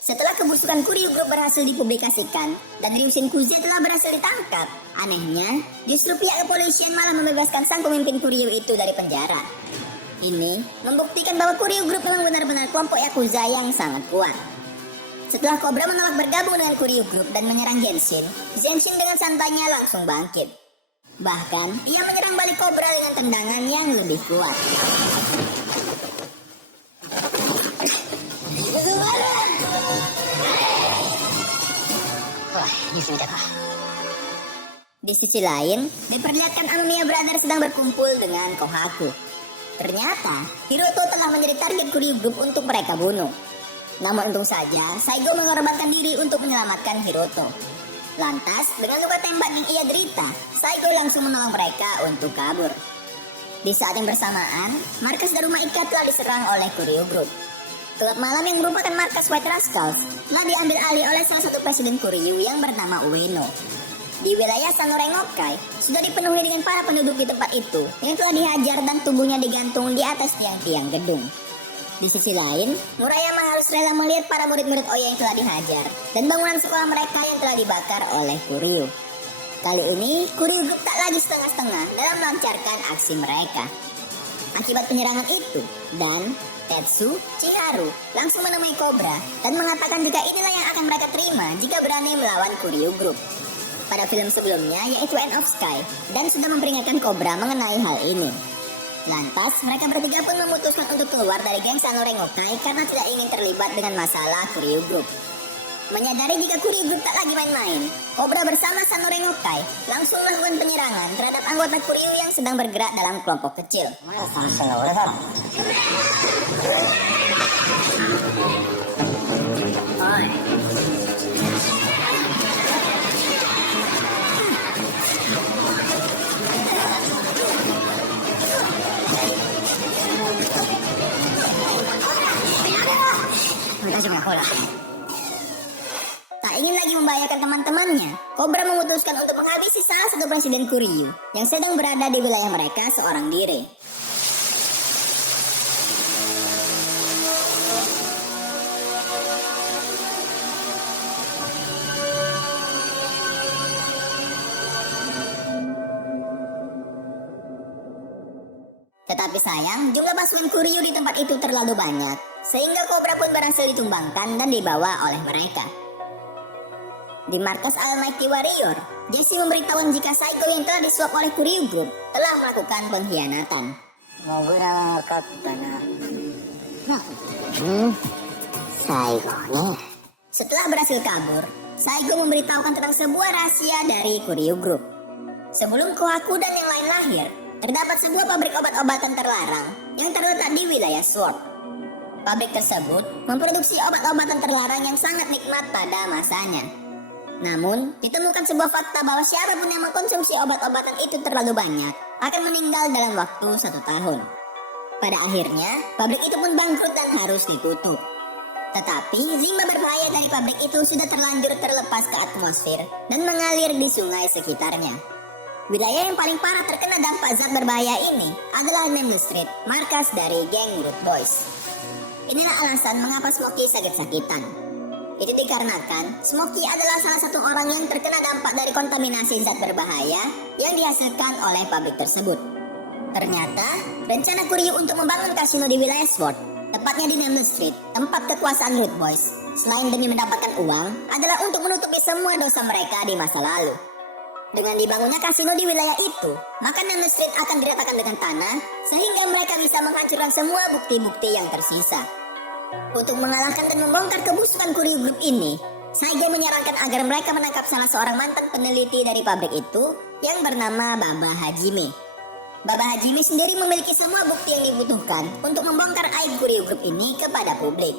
Setelah kebusukan Kuryu Group berhasil dipublikasikan dan Ryushin Kuze telah berhasil ditangkap, anehnya justru pihak kepolisian malah membebaskan sang pemimpin Kuryu itu dari penjara. Ini membuktikan bahwa Kuryu Group memang benar-benar kelompok Yakuza yang sangat kuat. Setelah Cobra menolak bergabung dengan Kuryu Group dan menyerang Genshin, Genshin dengan santainya langsung bangkit. Bahkan, ia menyerang balik Cobra dengan tendangan yang lebih kuat. Di sisi lain, diperlihatkan Amamiya Brothers sedang berkumpul dengan Kohaku. Ternyata, Hiroto telah menjadi target Kuryu Group untuk mereka bunuh. Namun untung saja, Saigo mengorbankan diri untuk menyelamatkan Hiroto. Lantas, dengan luka tembak yang ia derita, Saigo langsung menolong mereka untuk kabur. Di saat yang bersamaan, markas Daruma Ika telah diserang oleh Kuryu Group. Klub malam yang merupakan markas White Rascals telah diambil alih oleh salah satu presiden Kuryu yang bernama Ueno. Di wilayah Samurai Ngokai sudah dipenuhi dengan para penduduk di tempat itu yang telah dihajar dan tubuhnya digantung di atas tiang-tiang gedung. Di sisi lain, Murayama harus rela melihat para murid-murid Oya yang telah dihajar dan bangunan sekolah mereka yang telah dibakar oleh Kuryu. Kali ini, Kuryu Group tak lagi setengah-setengah dalam melancarkan aksi mereka. Akibat penyerangan itu, dan Tetsu, Chiharu langsung menemui Cobra dan mengatakan jika inilah yang akan mereka terima jika berani melawan Kuryu Group. Pada film sebelumnya yaitu End of Sky dan sudah memperingatkan Cobra mengenai hal ini. Lantas mereka bertiga pun memutuskan untuk keluar dari geng Samurai Ngokai karena tidak ingin terlibat dengan masalah Kuryu Group. Menyadari jika Kuryu Group tak lagi main-main, Cobra bersama Samurai Ngokai langsung melakukan penyerangan terhadap anggota Kuryu yang sedang bergerak dalam kelompok kecil. Tak ingin lagi membahayakan teman-temannya, Cobra memutuskan untuk menghabisi salah satu presiden Kuryu yang sedang berada di wilayah mereka seorang diri. Tetapi sayang, jumlah pasukan Kuryu di tempat itu terlalu banyak, sehingga Cobra pun berhasil ditumbangkan dan dibawa oleh mereka. Di markas Almighty Warrior, Jesse memberitahu jika Saigo yang telah disuap oleh Kuryu Group telah melakukan pengkhianatan. Saigo nih. Setelah berhasil kabur, Saigo memberitahukan tentang sebuah rahasia dari Kuryu Group. Sebelum Kohaku dan yang lain lahir, terdapat sebuah pabrik obat-obatan terlarang yang terletak di wilayah Sword. Pabrik tersebut memproduksi obat-obatan terlarang yang sangat nikmat pada masanya. Namun, ditemukan sebuah fakta bahwa siapapun yang mengkonsumsi obat-obatan itu terlalu banyak akan meninggal dalam waktu 1 tahun. Pada akhirnya, pabrik itu pun bangkrut dan harus ditutup. Tetapi, limbah berbahaya dari pabrik itu sudah terlanjur terlepas ke atmosfer dan mengalir di sungai sekitarnya. Wilayah yang paling parah terkena dampak zat berbahaya ini adalah Nameless Street, markas dari geng Root Boys. Inilah alasan mengapa Smokey sakit-sakitan. Itu dikarenakan Smokey adalah salah satu orang yang terkena dampak dari kontaminasi zat berbahaya yang dihasilkan oleh pabrik tersebut. Ternyata, rencana Kuryu untuk membangun kasino di wilayah Sword, tepatnya di Nameless Street, tempat kekuasaan Root Boys, selain demi mendapatkan uang, adalah untuk menutupi semua dosa mereka di masa lalu. Dengan dibangunnya kasino di wilayah itu, maka Nameless Street akan diratakan dengan tanah, sehingga mereka bisa menghancurkan semua bukti-bukti yang tersisa. Untuk mengalahkan dan membongkar kebusukan Kuryu Group ini, Saigo menyarankan agar mereka menangkap salah seorang mantan peneliti dari pabrik itu yang bernama Baba Hajime. Baba Hajime sendiri memiliki semua bukti yang dibutuhkan untuk membongkar aib Kuryu Group ini kepada publik.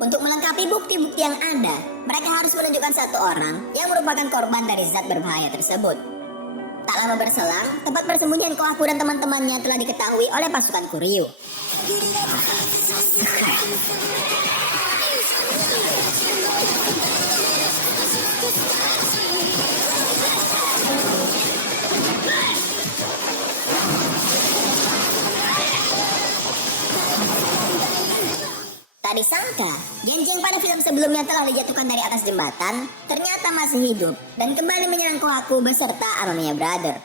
Untuk melengkapi bukti-bukti yang ada, mereka harus menunjukkan satu orang yang merupakan korban dari zat berbahaya tersebut. Tak lama berselang, tempat persembunyian Kohaku dan teman-temannya telah diketahui oleh pasukan Kuryu. Tak disangka Maka, Genji yang pada film sebelumnya telah dijatuhkan dari atas jembatan, ternyata masih hidup dan kembali menyerang Kohaku beserta Amamiya Brother.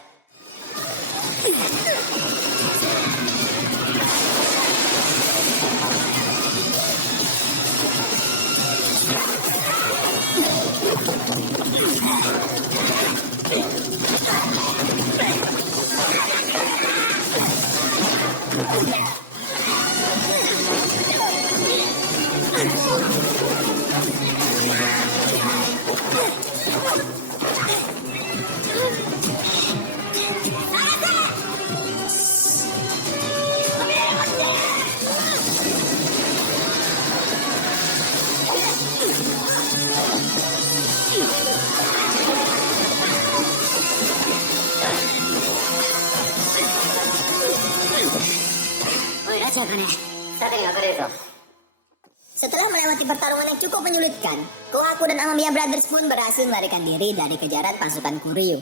Setelah melewati pertarungan yang cukup menyulitkan, Kohaku dan Amamiya Brothers pun berhasil melarikan diri dari kejaran pasukan Kuryu.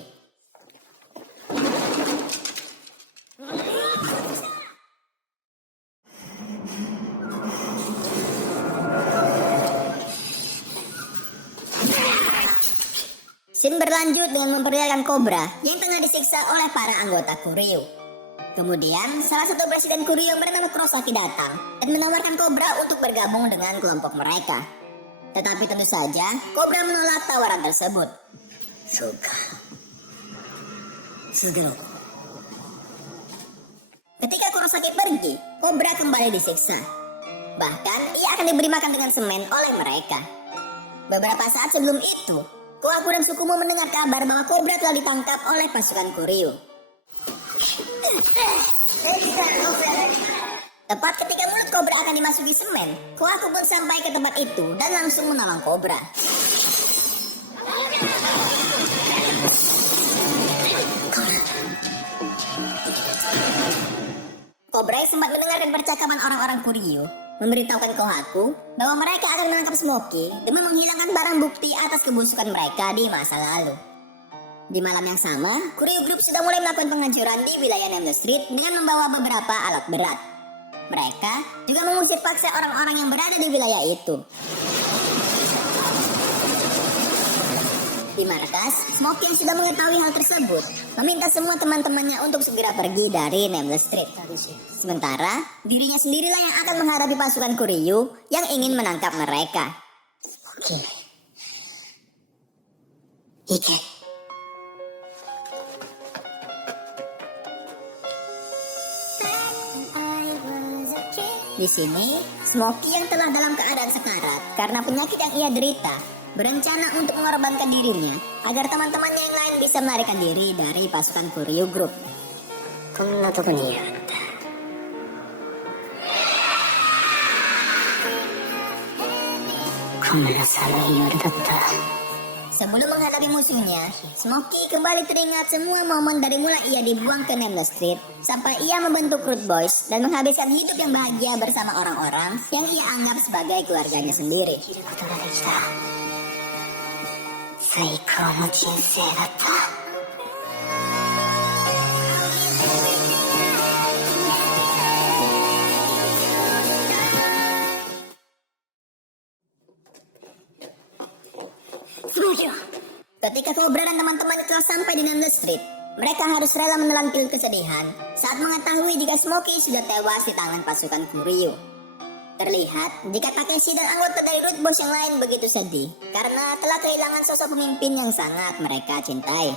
Scene berlanjut dengan memperlihatkan Cobra yang tengah disiksa oleh para anggota Kuryu. Kemudian, salah satu presiden Kuryu yang bernama Kurosaki datang dan menawarkan Cobra untuk bergabung dengan kelompok mereka. Tetapi tentu saja, Cobra menolak tawaran tersebut. Ketika Kurosaki pergi, Cobra kembali disiksa. Bahkan, ia akan diberi makan dengan semen oleh mereka. Beberapa saat sebelum itu, Kohaku dan Tsukumo mendengar kabar bahwa Cobra telah ditangkap oleh pasukan Kuryu. Tepat ketika mulut Cobra akan dimasuki semen, Kohaku pun sampai ke tempat itu dan langsung menolong Cobra. Cobra yang sempat mendengarkan percakapan orang-orang Kuryu memberitahukan Kohaku bahwa mereka akan menangkap Smoky demi menghilangkan barang bukti atas kebusukan mereka di masa lalu. Di malam yang sama, Kuryu Group sudah mulai melakukan penghancuran di wilayah Nameless Street dengan membawa beberapa alat berat. Mereka juga mengusir paksa orang-orang yang berada di wilayah itu. Di markas, Smoky yang sudah mengetahui hal tersebut meminta semua teman-temannya untuk segera pergi dari Nameless Street. Sementara, dirinya sendirilah yang akan menghadapi pasukan Kuryu yang ingin menangkap mereka. Oke. Ike. Di sini, Smoky yang telah dalam keadaan sekarat karena penyakit yang ia derita, berencana untuk mengorbankan dirinya agar teman-temannya yang lain bisa melarikan diri dari pasukan Kuryu Group. Sebelum menghadapi musuhnya, Smoky kembali teringat semua momen dari mulai ia dibuang ke Nameless Street sampai ia membentuk Root Boys dan menghabiskan hidup yang bahagia bersama orang-orang yang ia anggap sebagai keluarganya sendiri. Ketika Cobra dan teman-teman telah sampai di Nameless Street, mereka harus rela menelan pil kesedihan saat mengetahui jika Smoky sudah tewas di tangan pasukan Kuryu. Terlihat jika Takeshi dan anggota dari Root Boys yang lain begitu sedih karena telah kehilangan sosok pemimpin yang sangat mereka cintai.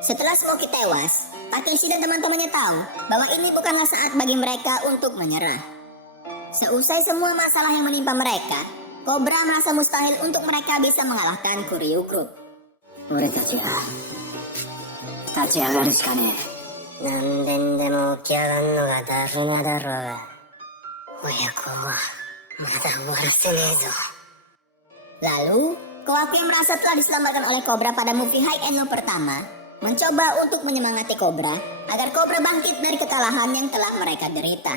Setelah Smoky tewas, Takeshi dan teman-temannya tahu bahwa ini bukanlah saat bagi mereka untuk menyerah. Seusai semua masalah yang menimpa mereka, Cobra merasa mustahil untuk mereka bisa mengalahkan Kuryu Group. Lalu, Kohaku yang merasa telah diselamatkan oleh Cobra pada movie High and Low pertama, mencoba untuk menyemangati Cobra agar Cobra bangkit dari kekalahan yang telah mereka derita.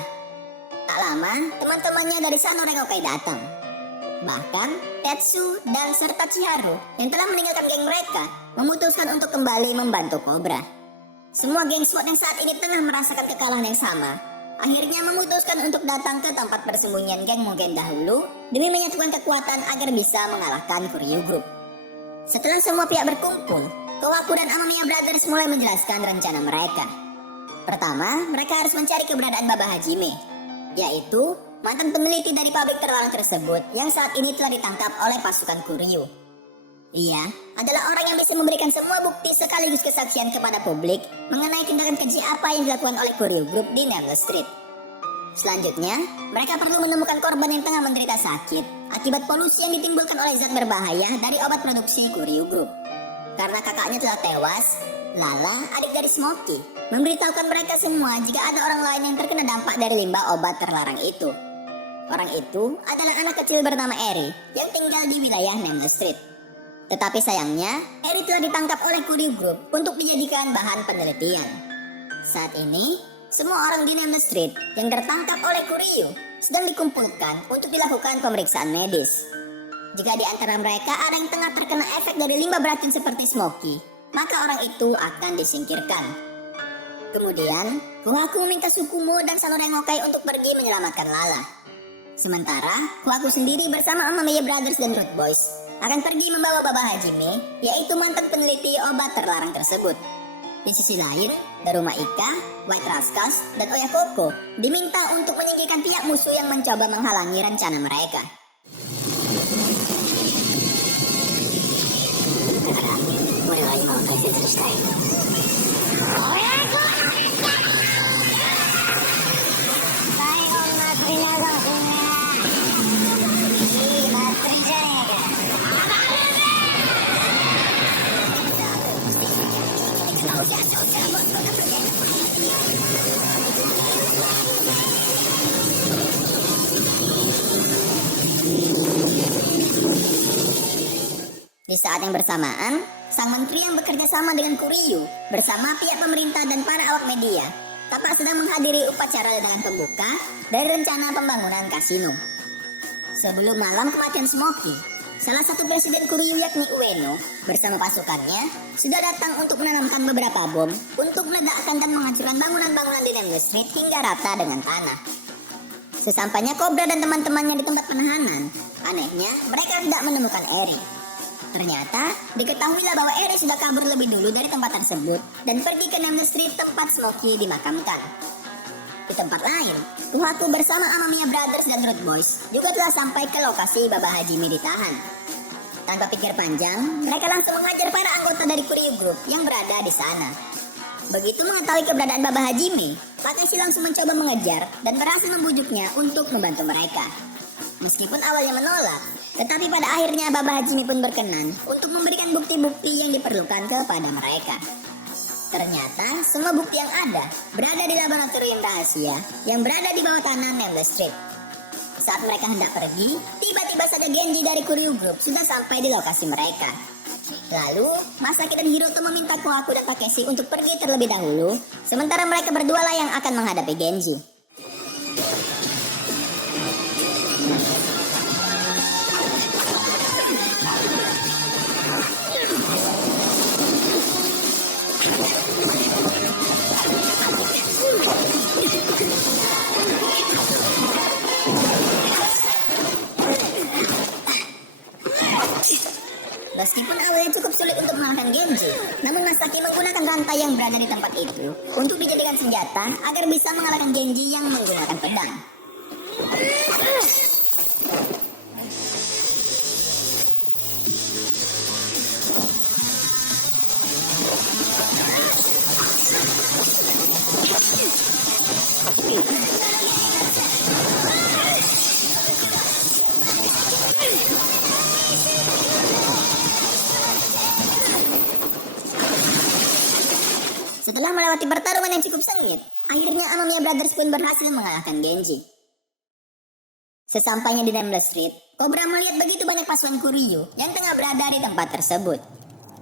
Tak lama, teman-temannya dari Sanorekokai datang. Bahkan, Tetsu dan serta Chiharu yang telah meninggalkan geng mereka memutuskan untuk kembali membantu Cobra. Semua geng SWAT yang saat ini tengah merasakan kekalahan yang sama akhirnya memutuskan untuk datang ke tempat persembunyian geng Mugen dahulu demi menyatukan kekuatan agar bisa mengalahkan Kuryu Group. Setelah semua pihak berkumpul, Kohaku dan Amamiya Brothers mulai menjelaskan rencana mereka. Pertama, mereka harus mencari keberadaan Baba Hajime, yaitu mantan peneliti dari pabrik terlarang tersebut yang saat ini telah ditangkap oleh pasukan Kuryu. Dia adalah orang yang bisa memberikan semua bukti sekaligus kesaksian kepada publik mengenai tindakan keji apa yang dilakukan oleh Kuryu Group di Nameless Street. Selanjutnya, mereka perlu menemukan korban yang tengah menderita sakit akibat polusi yang ditimbulkan oleh zat berbahaya dari obat produksi Kuryu Group. Karena kakaknya telah tewas, Lala, adik dari Smokey, memberitahukan mereka semua jika ada orang lain yang terkena dampak dari limbah obat terlarang itu. Orang itu adalah anak kecil bernama Eri yang tinggal di wilayah Nameless Street. Tetapi sayangnya, Eri telah ditangkap oleh Kuryu Group untuk dijadikan bahan penelitian. Saat ini, semua orang di Nameless Street yang tertangkap oleh Kuryu sedang dikumpulkan untuk dilakukan pemeriksaan medis. Jika di antara mereka ada yang tengah terkena efek dari limbah beracun seperti Smokey, maka orang itu akan disingkirkan. Kemudian, Kohaku meminta Sukumo dan Samurai Mokai untuk pergi menyelamatkan Lala. Sementara, Kohaku sendiri bersama Amamiya Brothers dan Root Boys akan pergi membawa Baba Hajime, yaitu mantan peneliti obat terlarang tersebut. Di sisi lain, Daruma Ika, White Rascals, dan Oyakoko diminta untuk menyingkirkan pihak musuh yang mencoba menghalangi rencana mereka. Di saat yang bersamaan, sang menteri yang bekerja sama dengan Kuryu bersama pihak pemerintah dan para awak media tampak sedang menghadiri upacara ledakan pembuka dari rencana pembangunan kasino. Sebelum malam kematian Smokey, salah satu presiden Kuryu yakni Ueno bersama pasukannya sudah datang untuk menanamkan beberapa bom untuk meledakkan dan menghancurkan bangunan-bangunan di Nameless Street hingga rata dengan tanah. Sesampainya Cobra dan teman-temannya di tempat penahanan, anehnya mereka tidak menemukan Eri. Ternyata diketahuilah bahwa Eri sudah kabur lebih dulu dari tempat tersebut dan pergi ke Nameless Street tempat Smokey dimakamkan. Di tempat lain, Kohaku bersama Amamiya Brothers dan Root Boys juga telah sampai ke lokasi Baba Hajime ditahan. Tanpa pikir panjang, mereka langsung menghajar para anggota dari Kuryu Group yang berada di sana. Begitu mengetahui keberadaan Baba Hajime, Takeshi langsung mencoba mengejar dan berhasil membujuknya untuk membantu mereka. Meskipun awalnya menolak, tetapi pada akhirnya Baba Hajime pun berkenan untuk memberikan bukti-bukti yang diperlukan kepada mereka. Ternyata semua bukti yang ada berada di laboratorium rahasia yang berada di bawah tanah Nameless Street. Saat mereka hendak pergi, tiba-tiba saja Genji dari Kuryu Group sudah sampai di lokasi mereka. Lalu, Masaki dan Hiroto meminta Kohaku dan Takeshi untuk pergi terlebih dahulu, sementara mereka berdua lah yang akan menghadapi Genji. Meskipun awalnya cukup sulit untuk mengalahkan Genji, namun Masaki menggunakan rantai yang berada di tempat itu untuk dijadikan senjata agar bisa mengalahkan Genji yang menggunakan pedang. Setelah melewati pertarungan yang cukup sengit, akhirnya Amamiya Brothers pun berhasil mengalahkan Genji. Sesampainya di Nameless Street, Cobra melihat begitu banyak pasukan Kuryu yang tengah berada di tempat tersebut.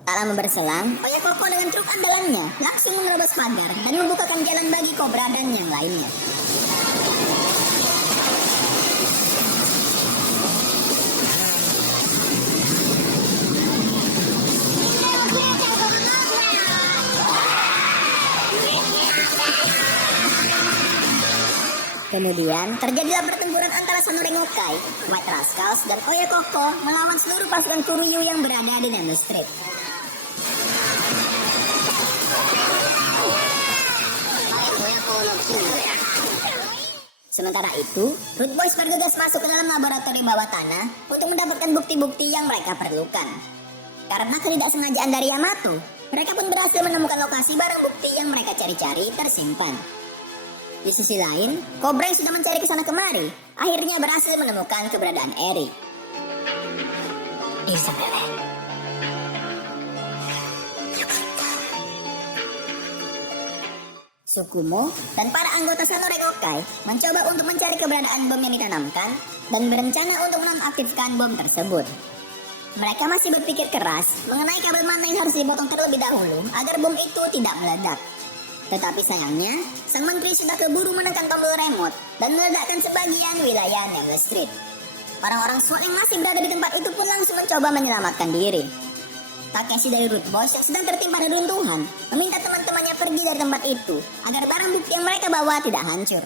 Tak lama berselang, Oyakoko dengan truk andalannya langsung menerobos pagar dan membukakan jalan bagi Cobra dan yang lainnya. Kemudian terjadilah pertempuran antara Samurai Ngokai, White Rascals, dan Oyakoko melawan seluruh pasukan Kuryu yang berada di Nameless Street. Sementara itu, Root Boys bergegas masuk ke dalam laboratorium bawah tanah untuk mendapatkan bukti-bukti yang mereka perlukan. Karena ketidaksengajaan dari Yamato, mereka pun berhasil menemukan lokasi barang bukti yang mereka cari-cari tersimpan. Di sisi lain, Cobra yang sudah mencari kesana kemari, akhirnya berhasil menemukan keberadaan Eri. Sukumo dan para anggota Samurai Ngokai mencoba untuk mencari keberadaan bom yang ditanamkan dan berencana untuk menonaktifkan bom tersebut. Mereka masih berpikir keras mengenai kabel mana yang harus dipotong terlebih dahulu agar bom itu tidak meledak. Tetapi sayangnya, sang menteri sudah keburu menekan tombol remote dan meledakkan sebagian wilayah Nameless Street. Orang-orang SWAT yang masih berada di tempat itu pun langsung mencoba menyelamatkan diri. Takeshi dari Root Boys yang sedang tertimpa reruntuhan meminta teman-temannya pergi dari tempat itu agar barang bukti yang mereka bawa tidak hancur.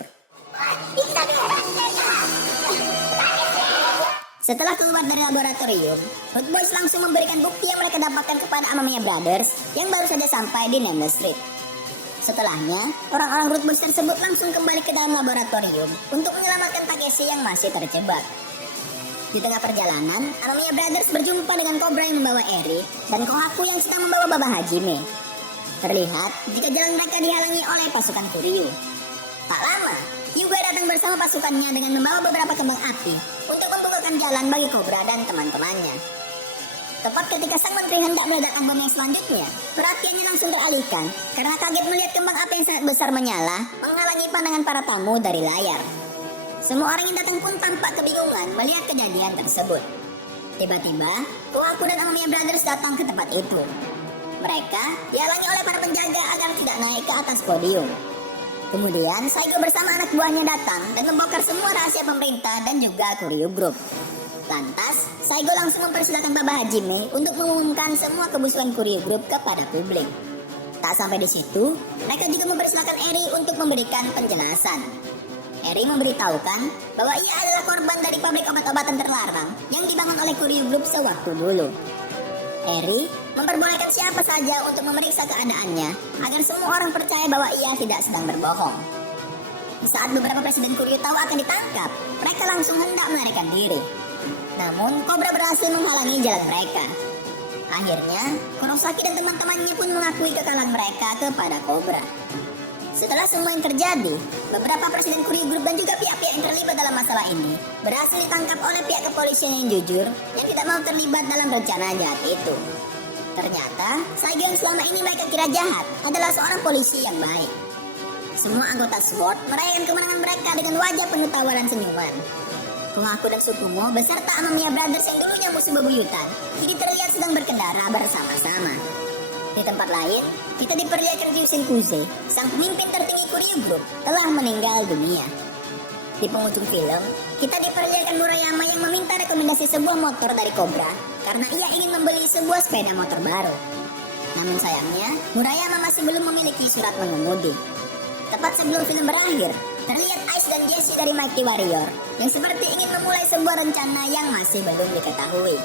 Setelah keluar dari laboratorium, Root Boys langsung memberikan bukti yang mereka dapatkan kepada Amamiya Brothers yang baru saja sampai di Nameless Street. Setelahnya, orang-orang Root Boys tersebut langsung kembali ke dalam laboratorium untuk menyelamatkan Takeshi yang masih terjebak. Di tengah perjalanan, Amamiya Brothers berjumpa dengan Cobra yang membawa Eri dan Kohaku yang sedang membawa Baba Hajime. Terlihat jika jalan mereka dihalangi oleh pasukan Kuryu. Tak lama, Hyuga datang bersama pasukannya dengan membawa beberapa kembang api untuk membukakan jalan bagi Cobra dan teman-temannya. Tepat ketika sang menteri hendak meledakkan bom yang selanjutnya, perhatiannya langsung teralihkan karena kaget melihat kembang api yang sangat besar menyala menghalangi pandangan para tamu dari layar. Semua orang yang datang pun tampak kebingungan melihat kejadian tersebut. Tiba-tiba, Kohaku dan Amamiya Brothers datang ke tempat itu. Mereka dihalangi oleh para penjaga agar tidak naik ke atas podium. Kemudian, Saigo bersama anak buahnya datang dan membongkar semua rahasia pemerintah dan juga Kuryu Group. Lantas, Saigo langsung mempersilahkan Baba Hajime untuk mengumumkan semua kebusukan Kuryu Group kepada publik. Tak sampai di situ, mereka juga mempersilahkan Eri untuk memberikan penjelasan. Eri memberitahukan bahwa ia adalah korban dari pabrik obat-obatan terlarang yang dibangun oleh Kuryu Group sewaktu dulu. Eri memperbolehkan siapa saja untuk memeriksa keadaannya agar semua orang percaya bahwa ia tidak sedang berbohong. Saat beberapa presiden Kuryu tahu akan ditangkap, mereka langsung hendak melarikan diri. Namun, Cobra berhasil menghalangi jalan mereka. Akhirnya, Kurosaki dan teman-temannya pun mengakui kekalahan mereka kepada Cobra. Setelah semua yang terjadi, beberapa presiden Kuryu Group dan juga pihak-pihak yang terlibat dalam masalah ini berhasil ditangkap oleh pihak kepolisian yang jujur yang tidak mau terlibat dalam rencana jahat itu. Ternyata, Saigo yang selama ini mereka kira jahat adalah seorang polisi yang baik. Semua anggota SWORD merayakan kemenangan mereka dengan wajah penuh tawa dan senyuman. Kohaku dan Sukumo beserta Amamiya Brothers yang dulunya musuh bebuyutan kini terlihat sedang berkendara bersama-sama. Di tempat lain, kita diperlihatkan Ryusen Kuze, sang pemimpin tertinggi Kuryu Group, telah meninggal dunia. Di penghujung film, kita diperlihatkan Murayama yang meminta rekomendasi sebuah motor dari Cobra karena ia ingin membeli sebuah sepeda motor baru. Namun sayangnya, Murayama masih belum memiliki surat mengemudi. Tepat sebelum film berakhir, terlihat Ice dan Jesse dari Mighty Warrior yang seperti ingin memulai sebuah rencana yang masih belum diketahui.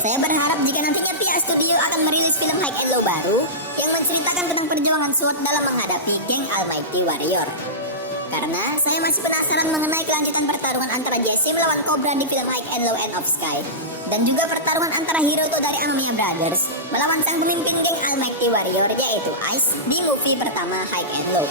Saya berharap jika nantinya pihak studio akan merilis film High and Low baru yang menceritakan tentang perjuangan SWORD dalam menghadapi geng Almighty Warrior. Karena saya masih penasaran mengenai kelanjutan pertarungan antara Jesse melawan Cobra di film High and Low End of Sky, dan juga pertarungan antara Hiroto dari Amamiya Brothers melawan sang pemimpin geng Almighty Warrior yaitu Ice di movie pertama High and Low.